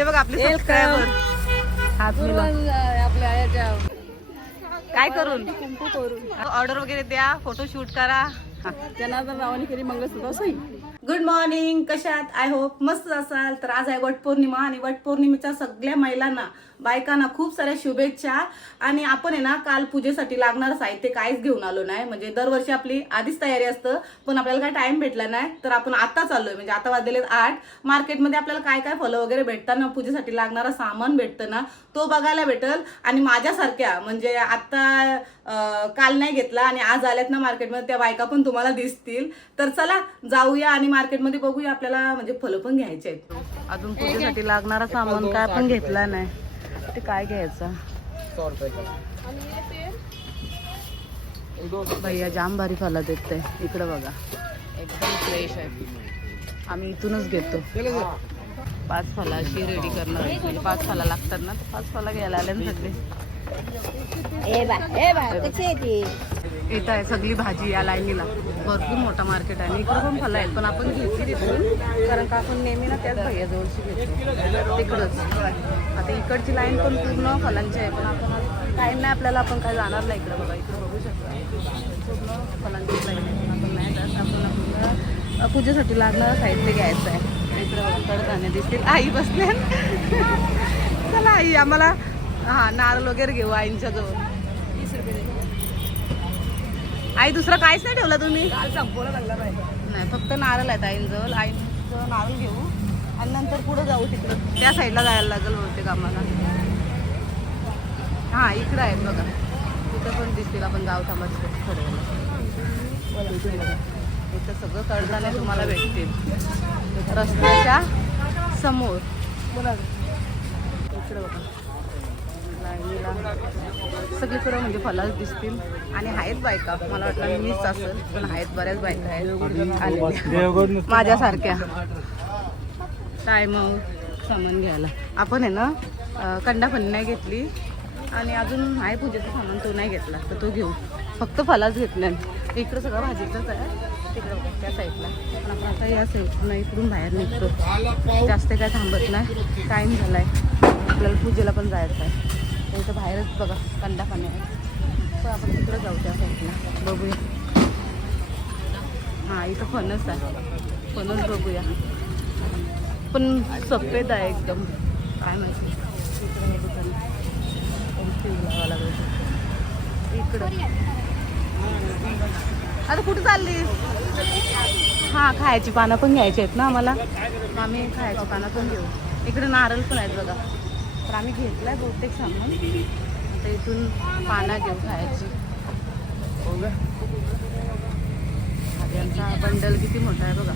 हे बघ आपले. सबस्क्रायबर काय करून? कुंकू करून. ऑर्डर वगैरे द्या फोटो शूट करा. जनार्दन रावानी केली मंगळसूत्र सही गुड मॉर्निंग कशात आय होप मस्त असाल. तर आज आहे वटपौर्णिमा आणि वटपौर्णिमेच्या सगळ्या महिलांना बायकांना खूप साऱ्या शुभेच्छा. आणि आपण आहे ना काल पूजेसाठी लागणारं साहित्य काहीच घेऊन आलो नाही. म्हणजे दरवर्षी आपली आधीच तयारी असतं पण आपल्याला काय टाइम भेटला नाही. तर आपण आता चाललोय. म्हणजे आता वाजलेले आठ. मार्केटमध्ये आपल्याला काय काय फळं वगैरे भेटतात ना पूजेसाठी लागणारं सामान भेटतं ना तो बघायला भेटल. आणि माझ्यासारख्या म्हणजे आता काल नाही घेतला आणि आज आल्यात ना मार्केटमध्ये त्या बायका पण तुम्हाला दिसतील. तर चला जाऊया आणि मार्केटमध्ये बघूया आपल्याला म्हणजे फळं पण घ्यायचे आहेत. अजून पूजेसाठी लागणारा सामान काय पण घेतला नाही. ते काय घ्यायचं? भैया जाम भारी फला देत इकडं बघा. एकदम फ्रेश आहे आम्ही इथूनच घेतो. पाच फला अशी रेडी करणार आहे. म्हणजे पाच फला लागतात ना तर पाच फला घ्यायला आले ना सगळे. येत आहे सगळी भाजी या लाईनीला. भरपूर मोठा मार्केट आहे. आणि इकडं पण फलं आहेत पण आपण घेतली तिथून कारण का आपण नेहमी ना त्याच भैया जवळची घेतो. तिकडंच. आता इकडची लाईन पण पूर्ण फलांची आहे पण आपण टाईम नाही आपल्याला आपण काय जाणार नाही इकडं बघा इकडं बघू शकता. पूर्ण फलांची लाईन आहे. पण आपण नाही जात आपण पूजेसाठी लागणारं साहित्य घ्यायचं आहे. इकडं कडधान्य दिसतील. आई बसल्या चला आई आम्हाला हा नारळ वगैरे घेऊ आईंच्या जवळ. आई दुसरं काहीच नाही ठेवलं तुम्ही? नाही फक्त नारळ आहेत आईंजवळ. आईंचं नारळ घेऊ आणि नंतर पुढे जाऊ तिकडं. त्या साईडला जायला लागेल बहुतेक आम्हाला. हा इकडं आहेत बघा. तिथं पण दिसतील. आपण गाव थांबत ठरवलं इथं सगळं कडधान्य तुम्हाला भेटतील. रस्त्याच्या समोर. बोला इकडं बघा. सगळीकडं म्हणजे फलाच दिसतील. आणि आहेत बायका. मला वाटलं मीच असेल पण आहेत बऱ्याच बायका आहेत. आलेल्या. माझ्यासारख्या. काय मग? सामान घ्यायला. आपण आहे ना अं, कंडा नाही घेतली. आणि अजून आहे पूजेचं सामान तो नाही घेतला. तर तो घेऊ. फक्त फलाच घेतला. इकडं सगळं भाजीचंच आहे. तिकडं बघा त्या साईडला पण आपण आता या साईडला इकडून बाहेर निघतो. जास्त काय थांबत नाही. टाईम झाला आहे आपल्याला पूजेला पण जायचं आहे. तर इथं बाहेरच बघा कंडा पाणी आहे. पण आपण तिकडं जाऊ त्या साईडला बघूया. हां इथं फणस आहे. फणस बघूया. पण सफेद आहे एकदम. काय माहिती. इकडं हे दुकान लागेल. इकडं. आता कुठं चालली हां खायची पानं पण घ्यायची आहेत ना आम्हाला. आम्ही खायची पानं पण घेऊ. इकडे नारळ पण आहेत बघा. तर आम्ही घेतलाय बहुतेक सामान. आता इथून पानं घेऊ खायची. भाज्यांचा बंडल किती मोठा आहे बघा.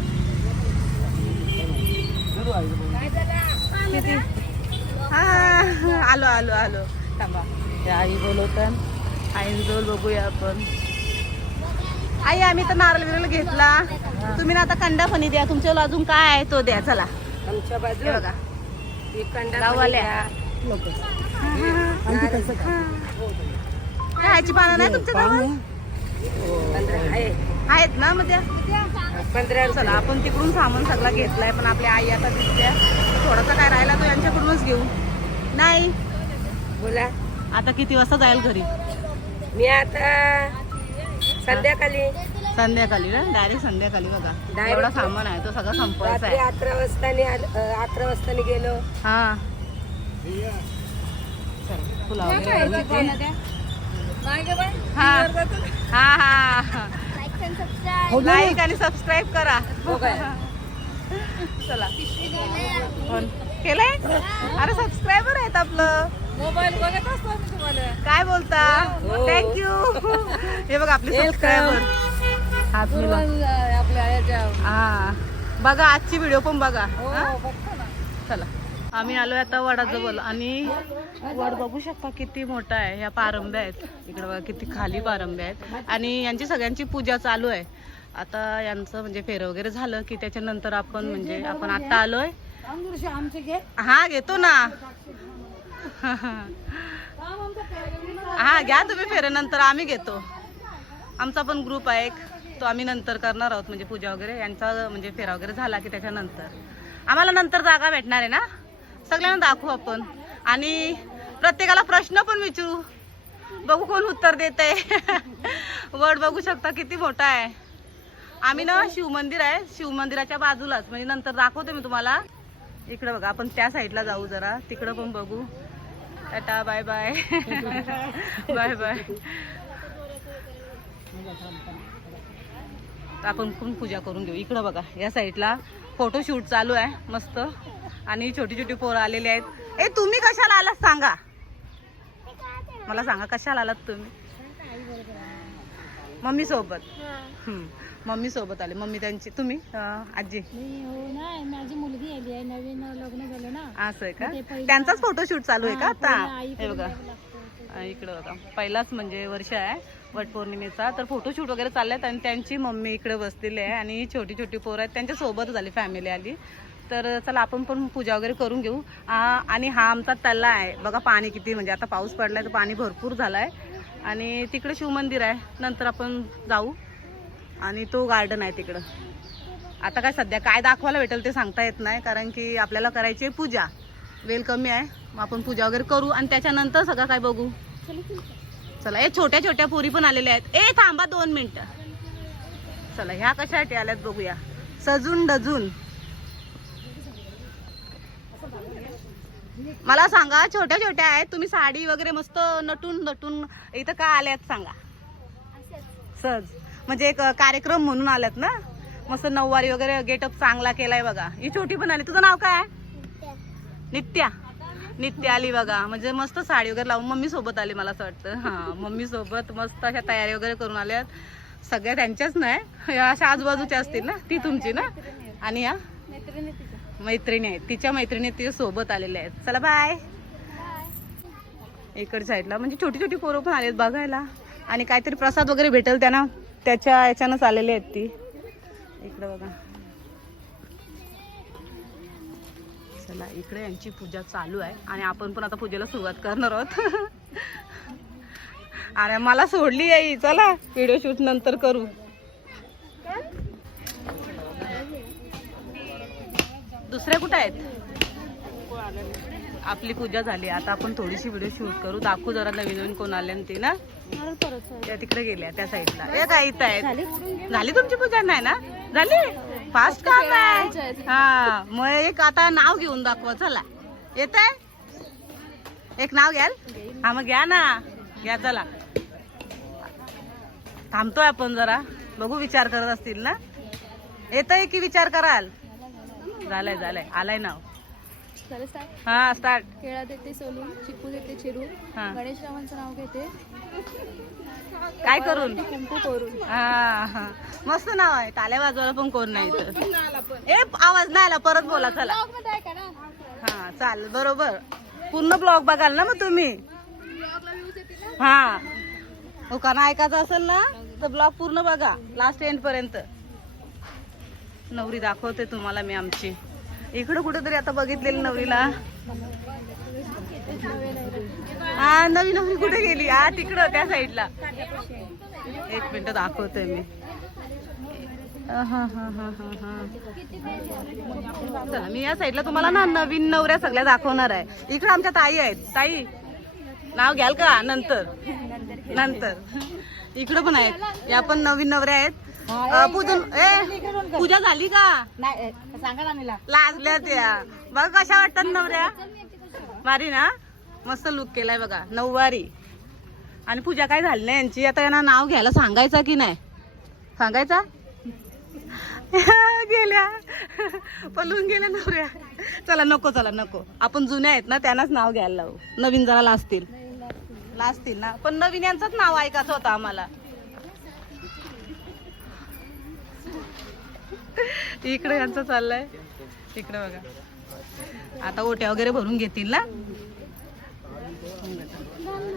किती? हा आलो आलो आलो. थांबा. हे आई बोलवतात. आईजवळ बघूया आपण. आई आम्ही तर नारळ बिरळ घेतला. तुम्ही ना आता कंडा फणी द्या. तुमच्याला अजून काय आहे तो द्या. चला. आमच्या हे बाजू बघा खायची पानं नाही तुमच्या गावात? आहेत ना मग त्या पंधरा चला आपण तिकडून सामान सगळा घेतलाय पण आपल्या आई आता दिसत्या. थोडासा काय राहिला तो यांच्याकडूनच घेऊ. नाही. बोला. आता किती वाजता जाईल घरी? मी आता संध्याकाळी? संध्याकाळी ना डायरेक्ट संध्याकाळी बघा. एवढा सामान आहे तो सगळा संपवायचा आहे. अकरा वाजता अकरा वाजता गेलो. हा. हा. हा हा. लाईक आणि सबस्क्राईब करा. हो? चला? केलंय? अरे सबस्क्रायबर आहेत आपलं. मोबाईल बघत असतो तुम्हाला. काय बोलता? हो. थँक्यू हे बघ आपले. सबस्क्रायबर हात मिळवा. आपल्या याच्या हा. बघा आजची व्हिडिओ पण बघा. हो हा? चला. आम्ही आलोय आता वडाजवळ आणि वड बघू शकता किती मोठा आहे. ह्या पारंब्या आहेत. इकडे बघा किती खाली पारंब्या आहेत. आणि यांची सगळ्यांची पूजा चालू आहे. आता यांचं म्हणजे फेर वगैरे झालं की त्याच्यानंतर आपण म्हणजे आपण आता आलोय. आमचे घे. हा घेतो ना. हा घ्या तुम्ही फेरे नंतर आम्ही घेतो. आमचा पण ग्रुप आहे एक. तो आम्ही नंतर करणार आहोत म्हणजे पूजा वगैरे. यांचा म्हणजे फेरा वगैरे झाला की त्याच्यानंतर. आम्हाला नंतर जागा भेटणार आहे ना? सगळ्यांना दाखवू आपण. आणि प्रत्येकाला प्रश्न पण विचारू. बघू कोण उत्तर देत आहे वड बघू शकता किती मोठा आहे. आम्ही ना शिवमंदिर आहे. शिवमंदिराच्या बाजूलाच. म्हणजे नंतर दाखवते मी तुम्हाला. इकडे बघा आपण त्या साईडला जाऊ जरा. तिकडं पण बघू. Tata bye bye. Bye bye. आपण पण पूजा करून घेऊ. इकडं बघा या साईडला फोटोशूट चालू आहे मस्त. आणि छोटी छोटी पोरं आलेली आहेत. ए तुम्ही कशाला आलात सांगा. मला सांगा कशाला आलात तुम्ही? मम्मी सोबत. हम्म. मम्मी सोबत आले. मम्मी त्यांची. तुम्ही? अं, आजी. मी हो माझी मुलगी आली आहे. नवीन लग्न झालं ना. असं आहे का? ते पहिलं- त्यांचाच फोटोशूट चालू आहे का हा, आता? पहिलं हे बघा. कडे लागतं. अं, इकडं बघा. पहिलाच म्हणजे वर्ष आहे वटपौर्णिमेचा तर फोटोशूट वगैरे चाललेत आणि त्यांची मम्मी इकडे बसलेली आहे आणि छोटी छोटी पोरं आहेत. त्यांच्यासोबत झाली फॅमिली आली. तर चला आपण पण पूजा वगैरे करून घेऊ. आ, आणि हा आमचा तल्ला आहे. बघा पाणी किती म्हणजे आता पाऊस पडलाय तर पाणी भरपूर झालाय. आणि तिकडे शिवमंदिर आहे. नंतर आपण जाऊ. आणि तो गार्डन आहे तिकडं. आता काय सध्या काय दाखवायला भेटेल ते सांगता येत नाही कारण की आपल्याला करायची आहे पूजा. वेल कमी आहे. मग आपण पूजा वगैरे करू आणि त्याच्यानंतर सगळं काय बघू. चला हे छोट्या छोट्या पोरी पण आलेल्या आहेत. ए थांबा दोन मिनटं. चला ह्या कशासाठी आल्यात बघूया. सजून डजून. मला सांगा छोट्या छोट्या आहेत तुम्ही साडी वगैरे मस्त नटून नटून इथं का आल्यात सांगा? सहज. म्हणजे एक कार्यक्रम म्हणून आल्यात ना? मस्त नऊवारी वगैरे गेटअप चांगला केलाय बघा. ही छोटी पण आली. तुझं नाव काय? आहे? नित्या. नित्या आली बघा. म्हणजे मस्त साडी वगैरे लावून मम्मी सोबत आली मला असं वाटतं. हा मम्मी सोबत मस्त अशा तयारी वगैरे करून आल्यात. सगळ्या त्यांच्याच नाही. अशा आजूबाजूच्या असतील ना? ती तुमची ना? आणि या? मैत्रिणी आहेत. तिच्या मैत्रिणी तिच्या सोबत आलेल्या आहेत. चला बाय इकडच्या साईडला म्हणजे छोटी छोटी पोरं पण आलेत बघायला. आणि काहीतरी प्रसाद वगैरे भेटेल त्यांना. त्याच्या याच्यानंच आलेले आहेत ती. इकडे बघा. चला इकडे यांची पूजा चालू आहे. आणि आपण पण आता पूजेला सुरुवात करणार आहोत. अरे मला सोडली आई. चला व्हिडिओ शूट नंतर करू. दुसरे कुठे आहेत? आपली पूजा झाली. आता आपण थोडीशी व्हिडिओ शूट करू. दाखवू जरा नवीन नवीन कोण आले ते ना. त्या तिकडे गेल्या त्या साईडला हे काय इथं आहेत. झाली? तुमची पूजा? नाही ना? झाली? फास्ट काम आहे हा मग एक आता नाव घेऊन दाखवा. चला. येत एक नाव घ्याल? हा मग घ्या ना. घ्या चला. थांबतोय आपण जरा. बघू विचार करत असतील ना? येतंय की विचार कराल? झालंय झालंय. आलाय नाव. हा स्टार्ट केळा देते सोलून चिकू देते चिरून. हा. गणेश रावांचं नाव घेते. काय करून? कुंकू करून. हा हा. मस्त नाव आहे. टाल्या वाजवायला पण कोण नाही इथं. ए आवाज नाही आला. परत बोला चला. हा चाल बरोबर. पूर्ण ब्लॉग बघाल ना मग तुम्ही? हा. दुकान ऐकायचं असेल ना तर ब्लॉग पूर्ण बघा. लास्ट एंड पर्यंत. नवरी दाखवते तुम्हाला मी आमची. इकडं कुठेतरी आता बघितलेली नवरीला. हा नवी नवरी कुठे गेली? हा तिकडं त्या साईडला. एक मिनिट दाखवते मी. चला मी या साईडला तुम्हाला ना नवीन नवऱ्या सगळ्या दाखवणार आहे. इकडे आमच्या ताई आहेत. ताई नाव घ्याल का? नंतर. नंतर. इकडं पण आहेत. या पण नवीन नवऱ्या आहेत. पूजन ए पूजा झाली का? नाही सांगा ना लाजल्या त्या. बघ कशा वाटतात नवऱ्या. भारी ना? मस्त लुक केलाय बघा नऊवारी. आणि पूजा काय झाली नाही यांची? आता यांना नाव घ्यायला सांगायचं की नाही? सांगायचा? गेल्या. पलून गेल्या नवऱ्या. चला नको चला नको. आपण जुन्या आहेत ना त्यांनाच नाव घ्यायला लावू. नवीन जरा लाजतील. लाजतील ना. पण नवीन यांचंच नाव ऐकायचं होतं आम्हाला. इकडे यांचं चाललंय. इकडे बघा. आता ओट्या वगैरे भरून घेतील ना?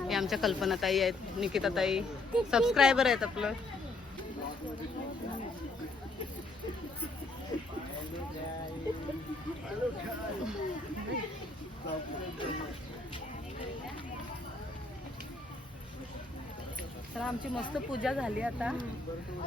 हे आमच्या कल्पनाताई आहेत निकिताताई सबस्क्रायबर आहेत आपलं. तर आमची मस्त पूजा झाली आता.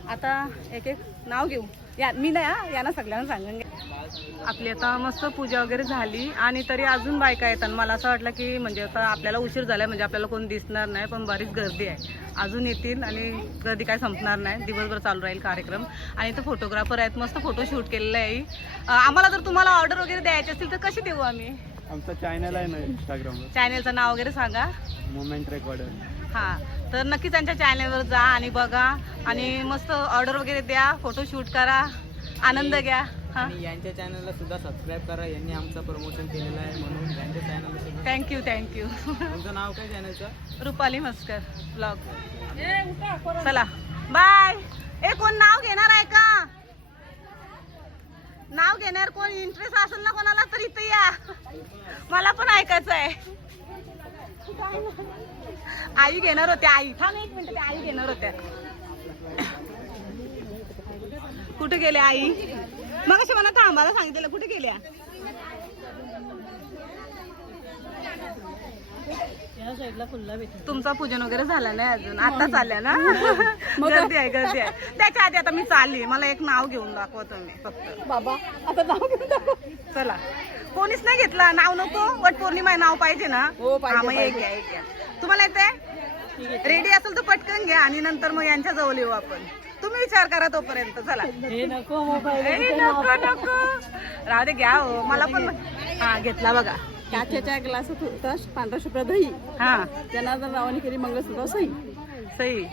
आता एक एक नाव घेऊ. या मी नाही हा यांना सगळ्यांना सांगून घ्या आपली आता मस्त पूजा वगैरे झाली आणि तरी अजून बायका येतात. मला असं वाटलं की म्हणजे आता आपल्याला उशीर झालाय म्हणजे आपल्याला कोण दिसणार नाही पण बरीच गर्दी आहे. अजून येतील आणि गर्दी काय संपणार नाही. दिवसभर चालू राहील कार्यक्रम. आणि इथं फोटोग्राफर आहेत मस्त फोटो शूट केलेलं आहे. आम्हाला जर तुम्हाला ऑर्डर वगैरे द्यायची असेल तर कशी देऊ आम्ही? आमचा चॅनल आहे ना इंस्टाग्रामवर चॅनेलचं नाव वगैरे सांगा. मोमेंट रेकॉर्डर हां. तर नक्कीच त्यांच्या चॅनेलवर जा आणि बघा. आणि मस्त ऑर्डर वगैरे द्या फोटो शूट करा आनंद घ्या. हां. आणि यांच्या चॅनलला सुद्धा सबस्क्राईब करा. यांनी आमचं प्रमोशन केलेलं आहे म्हणून यांच्या चॅनलला सुद्धा. थँक्यू थँक्यू तुमचं नाव काय चॅनलचं रुपाली मस्कर ब्लॉग चला. बाय ए कोण नाव घेणार आहे का? नाव घेणार कोण इंटरेस्ट असेल ना कोणाला तर इथे या. मला पण ऐकायचं आहे. आई घेणार होत्या आई. थांब एक मिनिट त्या आई घेणार होत्या. कुठे गेल्या आई? मग मला थांबायला सांगितलं कुठे गेल्या? तुमचा पूजन वगैरे झाला नाही अजून. आता चालल्या ना? गर्दी आहे गर्दी आहे. त्याच्या आधी आता मी चालली. मला एक नाव घेऊन दाखवा तुम्ही फक्त. बाबा आता नाव घेऊन दाखव. चला. कोणीच नाही घेतला. नाव नको. वट पौर्णिमा नाव पाहिजे ना? हो, पाहिजे, मग एक. घ्या एक घ्या. तुम्हाला येते रेडी असेल तर पटकन घ्या आणि नंतर मग यांच्या जवळ येऊ आपण. तुम्ही विचार करा तोपर्यंत. चला. नको. नको. राहू दे घ्या हो. मला पण हा घेतला बघा. काचेच्या ग्लासात होता पांढरा शुभ्र दही. हा. जनार्दन रावाने केली मंगळसूत्र सही सही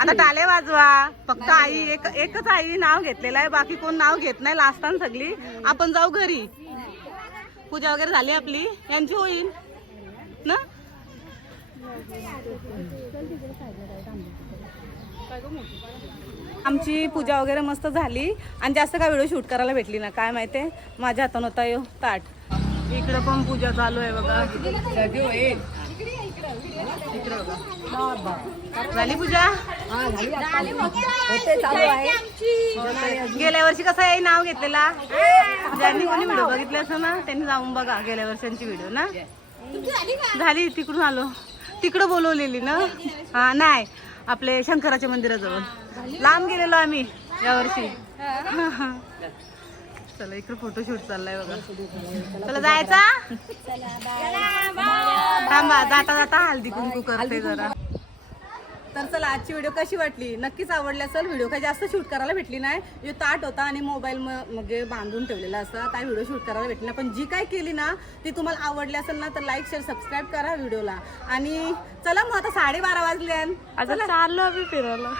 आता टाले वाजवा. फक्त आई एक एकच आई नाव घेतलेलं आहे बाकी कोण नाव घेत नाही लास्टान सगळी. आपण जाऊ घरी. पूजा वगैरे झाली आपली. यांची होईल. ना? आमची पूजा वगैरे मस्त झाली. आणि जास्त काय व्हिडिओ शूट करायला भेटली ना काय माहितीये? माझ्या हातात होता यो ताट. इकडे पण पूजा चालू आहे बघा. बघा झाली पूजा? चालू आहे गेल्या वर्षी कसं आहे नाव घेतलेला? ज्यांनी कोणी व्हिडिओ बघितले असं ना त्यांनी जाऊन बघा गेल्या वर्षांची व्हिडिओ ना? झाली तिकडून आलो. तिकडं बोलवलेली ना? हा नाही. आपले शंकराच्या मंदिराजवळ. लांब गेलेलो आम्ही यावर्षी चला इकडे फोटोशूट चाललाय बघा. चला जायचा? थांबा जाता जाता हल्दी कुंकू करते जरा. तर चला आजची व्हिडिओ कशी वाटली? नक्कीच आवडली असेल. व्हिडिओ काही जास्त शूट करायला भेटली नाही. जो ताट होता आणि मोबाईल म्हणजे बांधून ठेवलेला असा. काय व्हिडिओ शूट करायला भेटली नाही. पण जी काय केली ना ती तुम्हाला आवडली असेल ना तर लाईक शेअर सबस्क्राईब करा व्हिडिओला आणि चला मग आता साडेबारा वाजले. चाललो आम्ही फिरायला.